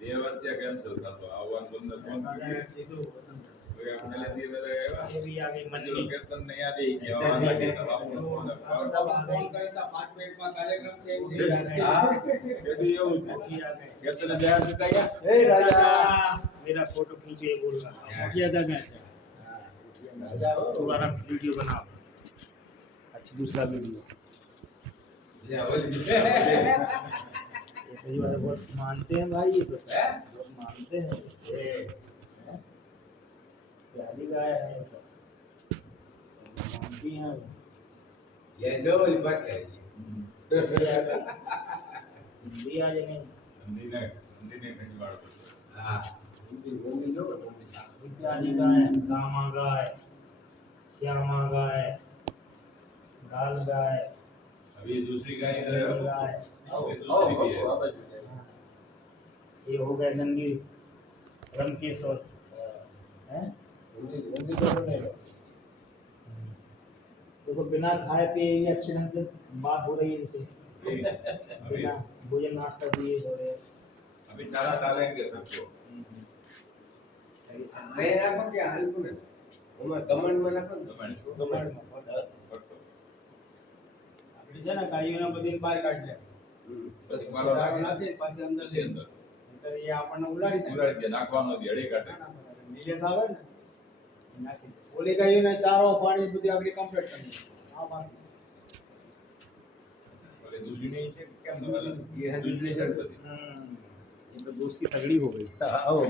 देवत्या cancel कर दो आवाज बंद फोन कीधું पहले दी बता ये भी आ गई मछली कीर्तन नहीं आ रही क्या आवाज लगी तो आपको फोन करे था 5 मिनट में कार्यक्रम चेंज हां यदि ये मछली आ गई कीर्तन जय सीता क्या ए राजा मेरा फोटो खींचो ये बोल रहा उठिया था क्या हां उठिया राजा दोबारा वीडियो बनाओ अच्छा दूसरा वीडियो ये सही बात है बहुत मानते हैं भाई ये तो बहुत मानते हैं प्यारी गाय है मानती हैं ये जो बात है हिंदी आ जाएंगे हिंदी ने खिलवाड़ हां हिंदी लो प्यारी गाय रामा गाय श्यामा गाय गाल गाय अभी दूसरी गाय इधर है गाय ये हो गया नंदी रमकेश्वर हैं देखो बिना खाए पिए ही अच्छे ढंग से बात हो रही है जैसे बिना भोजन नाश्ता दिए हो रहे अभी चारा डालेंगे सबको सही मैं रखो क्या हल्कू में मैं कमेंट में रखो कमेंट આપડી છે ને ગાયોના બધી બહાર કાઢ દે પછી મારો નાખે પાછી અંદર છે અંદર તો એ આપણને ઉલાડી દે નાખવાનો દી અડી કાઢે નીલેશ આવે ને નાખી દે ઓલી ગાયોને ચારો પાણી બધી આપડી કમ્પ્લીટ કરી આ બાકી ઓલે દૂધની છે કેમ એ દૂધની છે બધી ये तो दोस्ती तगड़ी हो गई